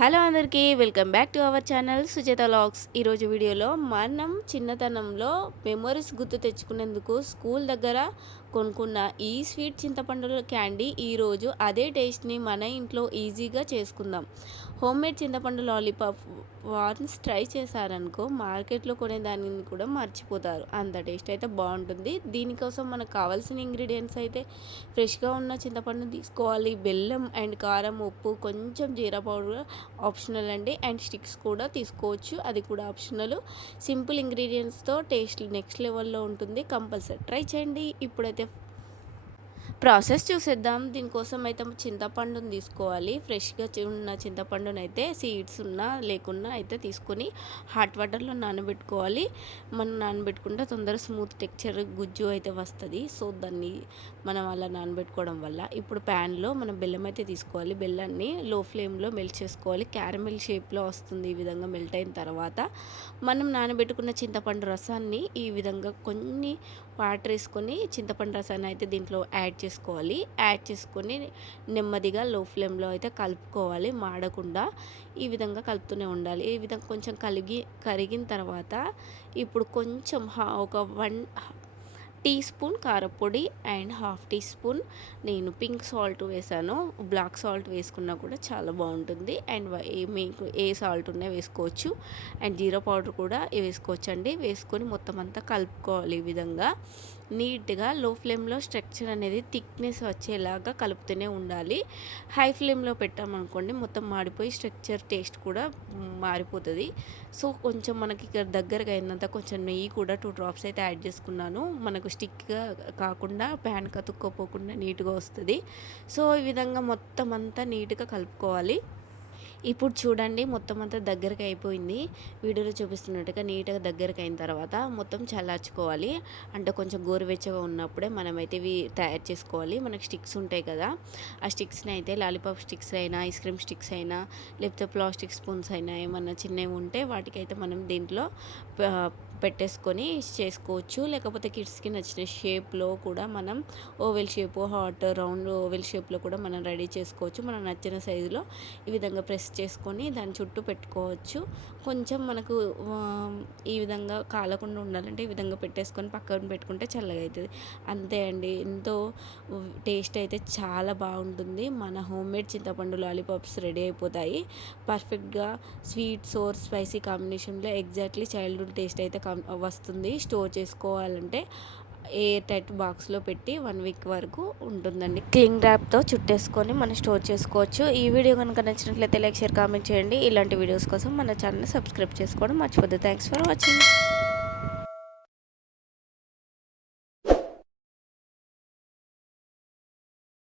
Hello అందరికీ welcome back to our channel Sujatha vlogs. ఈరోజు వీడియోలో మనం చిన్నతనంలో మెమొరీస్ గుర్తు తెచ్చుకునేందుకు స్కూల్ దగ్గర కొనుక్కున్న ఈ స్వీట్ చింతపండు క్యాండీ ఈరోజు అదే టేస్ట్ని మన ఇంట్లో ఈజీగా చేసుకుందాం. హోమ్మేడ్ చింతపండు లాలీపాప్ వన్స్ ట్రై చేశారనుకో మార్కెట్లో కొనే దానిని కూడా మర్చిపోతారు, అంత టేస్ట్ అయితే బాగుంటుంది. దీనికోసం మనకు కావాల్సిన ఇంగ్రీడియంట్స్ అయితే ఫ్రెష్గా ఉన్న చింతపండుని తీసుకోవాలి. బెల్లం అండ్ కారం, ఉప్పు, కొంచెం జీరా పౌడర్ ఆప్షనల్ అండి, అండ్ స్టిక్స్ కూడా తీసుకోవచ్చు, అది కూడా ఆప్షనల్. సింపుల్ ఇంగ్రీడియంట్స్తో టేస్ట్ నెక్స్ట్ లెవెల్లో ఉంటుంది, కంపల్సరీ ట్రై చేయండి. ఇప్పుడైతే ప్రాసెస్ చూసేద్దాం. దీనికోసం అయితే చింతపండుని తీసుకోవాలి. ఫ్రెష్గా ఉన్న చింతపండుని అయితే సీడ్స్ ఉన్నా లేకున్నా అయితే తీసుకొని హాట్ వాటర్లో నానబెట్టుకోవాలి. మనం నానబెట్టుకుంటే తొందర స్మూత్ టెక్చర్ గుజ్జు అయితే వస్తుంది. సో దాన్ని మనం అలా నానబెట్టుకోవడం వల్ల ఇప్పుడు ప్యాన్లో మనం బెల్లం అయితే తీసుకోవాలి. బెల్లాన్ని లో ఫ్లేమ్లో మెల్ట్ చేసుకోవాలి. క్యారమెల్ షేప్లో వస్తుంది. ఈ విధంగా మెల్ట్ అయిన తర్వాత మనం నానబెట్టుకున్న చింతపండు రసాన్ని ఈ విధంగా కొన్ని వాటర్ వేసుకొని చింతపండు రసాన్ని అయితే దీంట్లో యాడ్ చేసుకొని నెమ్మదిగా లో ఫ్లేమ్లో అయితే కలుపుకోవాలి, మాడకుండా. ఈ విధంగా కలుపుతూనే ఉండాలి. ఈ విధంగా కొంచెం కరిగిన తర్వాత ఇప్పుడు కొంచెం ఒక 1 టీ స్పూన్ కారపొడి అండ్ హాఫ్ టీ స్పూన్ నేను పింక్ సాల్ట్ వేసాను. బ్లాక్ సాల్ట్ వేసుకున్నా కూడా చాలా బాగుంటుంది. అండ్ మీకు ఏ సాల్ట్ ఉన్నా వేసుకోవచ్చు. అండ్ జీరా పౌడర్ కూడా వేసుకోవచ్చు అండి. వేసుకొని మొత్తం అంతా కలుపుకోవాలి. ఈ విధంగా నీట్గా లో ఫ్లేమ్లో స్ట్రక్చర్ అనేది థిక్నెస్ వచ్చేలాగా కలుపుతూనే ఉండాలి. హై ఫ్లేమ్లో పెట్టామనుకోండి మొత్తం మాడిపోయి స్ట్రక్చర్ టేస్ట్ కూడా మారిపోతుంది. సో కొంచెం మనకి ఇక్కడ దగ్గరగా అయినంత కొంచెం నెయ్యి కూడా 2 డ్రాప్స్ అయితే యాడ్ చేసుకున్నాను. మనకు స్టిక్గా కాకుండా ప్యాన్ కతుక్కోపోకుండా నీట్గా వస్తుంది. సో ఈ విధంగా మొత్తం అంతా నీట్గా కలుపుకోవాలి. ఇప్పుడు చూడండి మొత్తం అంతా దగ్గరికి అయిపోయింది. వీడియోలో చూపిస్తున్నట్టుగా నీట్గా దగ్గరికి అయిన తర్వాత మొత్తం చల్లార్చుకోవాలి. అంటే కొంచెం గోరువెచ్చగా ఉన్నప్పుడే మనమైతే ఇవి తయారు చేసుకోవాలి. మనకి స్టిక్స్ ఉంటాయి కదా, ఆ స్టిక్స్ని అయితే లాలీపాప్ స్టిక్స్ అయినా, ఐస్ క్రీమ్ స్టిక్స్ అయినా, లేకపోతే ప్లాస్టిక్ స్పూన్స్ అయినా ఏమన్నా చిన్నవి ఉంటే వాటికైతే మనం దీంట్లో పెట్టేసుకొని చేసుకోవచ్చు. లేకపోతే కిడ్స్కి నచ్చిన షేప్లో కూడా మనం oval shape, heart, round oval షేప్లో కూడా మనం రెడీ చేసుకోవచ్చు. మనం నచ్చిన సైజులో ఈ విధంగా ప్రెస్ చేసుకొని దాని చుట్టూ పెట్టుకోవచ్చు. కొంచెం మనకు ఈ విధంగా కాలకుండా ఉండాలంటే ఈ విధంగా పెట్టేసుకొని పక్కన పెట్టుకుంటే చల్లగా అవుతుంది. అంతే అండి, ఎంతో టేస్ట్ అయితే చాలా బాగుంటుంది. మన హోమ్మేడ్ చింతపండు లాలీపాప్స్ రెడీ అయిపోతాయి. పర్ఫెక్ట్గా స్వీట్, సోర్, స్పైసీ కాంబినేషన్లో ఎగ్జాక్ట్లీ చైల్డ్హుడ్ టేస్ట్ అయితే వస్తుంది. స్టోర్ చేసుకోవాలంటే ఎయిర్ టైట్ బాక్స్లో పెట్టి 1 వీక్ వరకు ఉంటుందండి. క్లింగ్ ర్యాప్తో చుట్టేసుకొని మనం స్టోర్ చేసుకోవచ్చు. ఈ వీడియో కనుక నచ్చినట్లయితే లైక్, షేర్, కామెంట్ చేయండి. ఇలాంటి వీడియోస్ కోసం మన ఛానల్ని సబ్స్క్రైబ్ చేసుకోవడం మర్చిపోద్దు. Thanks for watching.